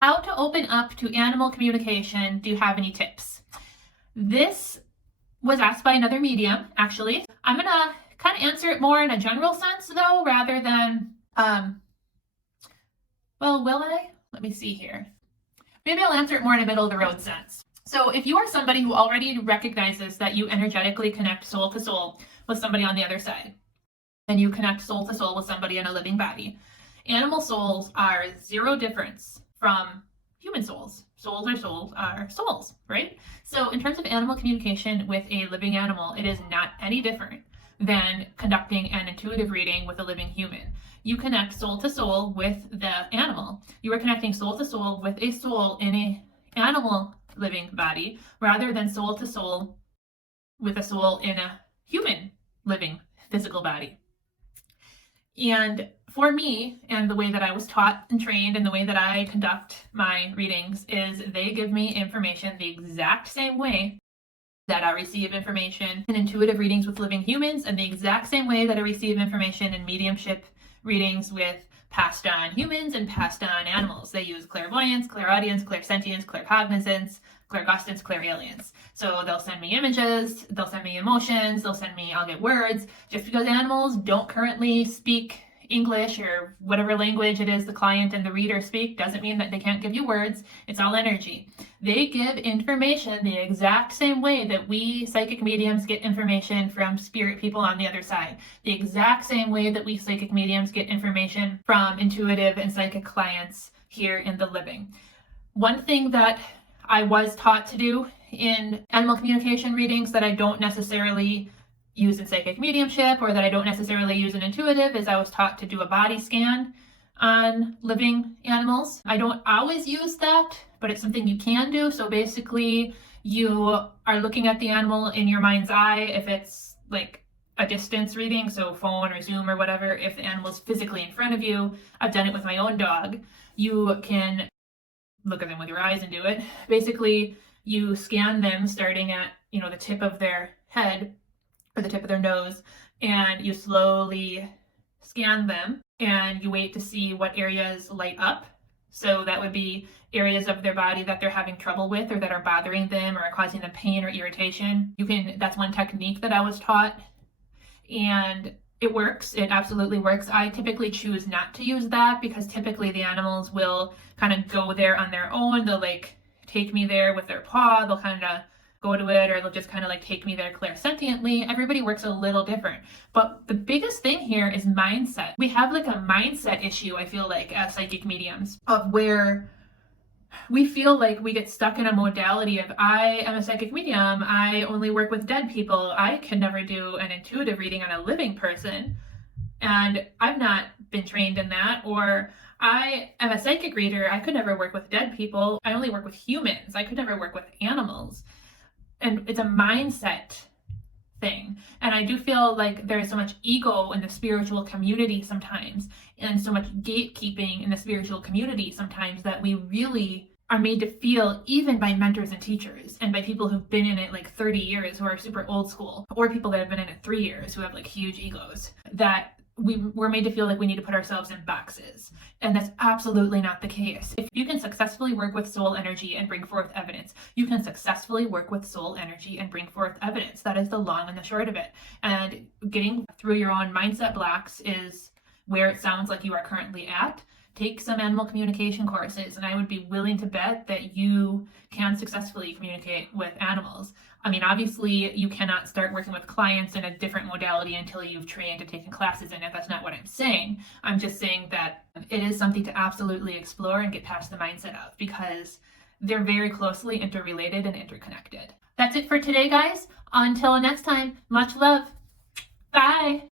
How to open up to animal communication. Do you have any tips? This was asked by another medium, actually. I'm gonna kind of answer it more in a general sense though, rather than, well, will I? Let me see here. Maybe I'll answer it more in a middle of the road sense. So if you are somebody who already recognizes that you energetically connect soul to soul with somebody on the other side, and you connect soul to soul with somebody in a living body, animal souls are zero difference from human souls. Souls are souls, right? So in terms of animal communication with a living animal, it is not any different than conducting an intuitive reading with a living human. You connect soul to soul with the animal. You are connecting soul to soul with a soul in an animal living body, rather than soul to soul with a soul in a human living physical body. And for me, and the way that I was taught and trained and the way that I conduct my readings is they give me information the exact same way that I receive information in intuitive readings with living humans, and the exact same way that I receive information in mediumship readings with passed on humans and passed on animals. They use clairvoyance, clairaudience, clairsentience, claircognizance, clairgustance, clairalience. So they'll send me images, they'll send me emotions, I'll get words. Just because animals don't currently speak English or whatever language it is the client and the reader speak doesn't mean that they can't give you words. It's all energy. They give information the exact same way that we psychic mediums get information from spirit people on the other side. The exact same way that we psychic mediums get information from intuitive and psychic clients here in the living. One thing that I was taught to do in animal communication readings that I don't necessarily use in psychic mediumship, or that I don't necessarily use in intuitive, is I was taught to do a body scan on living animals. I don't always use that, but it's something you can do. So basically you are looking at the animal in your mind's eye if it's like a distance reading, so phone or Zoom or whatever. If the animal's physically in front of you, I've done it with my own dog. You can look at them with your eyes and do it. Basically, you scan them starting at, the tip of their head or the tip of their nose, and you slowly scan them and you wait to see what areas light up. So that would be areas of their body that they're having trouble with or that are bothering them or causing them pain or irritation. That's one technique that I was taught, and it works. It absolutely works. I typically choose not to use that because typically the animals will kind of go there on their own. They'll take me there with their paw. They'll kind of go to it, or they'll just kind of take me there clairsentiently. Everybody works a little different. But the biggest thing here is mindset. We have a mindset issue, I feel like, as psychic mediums, of where we feel like we get stuck in a modality of, I am a psychic medium, I only work with dead people, I can never do an intuitive reading on a living person, and I've not been trained in that. Or I am a psychic reader, I could never work with dead people, I only work with humans, I could never work with animals. And it's a mindset thing. And I do feel like there's so much ego in the spiritual community sometimes, and so much gatekeeping in the spiritual community sometimes, that we really are made to feel, even by mentors and teachers and by people who've been in it 30 years, who are super old school, or people that have been in it 3 years who have huge egos, that we're made to feel like we need to put ourselves in boxes. And that's absolutely not the case. If you can successfully work with soul energy and bring forth evidence, you can successfully work with soul energy and bring forth evidence. That is the long and the short of it. And getting through your own mindset blocks is where it sounds like you are currently at. Take some animal communication courses, and I would be willing to bet that you can successfully communicate with animals. I mean, obviously, you cannot start working with clients in a different modality until you've trained and taken classes in it. That's not what I'm saying. I'm just saying that it is something to absolutely explore and get past the mindset of, because they're very closely interrelated and interconnected. That's it for today, guys. Until next time, much love. Bye.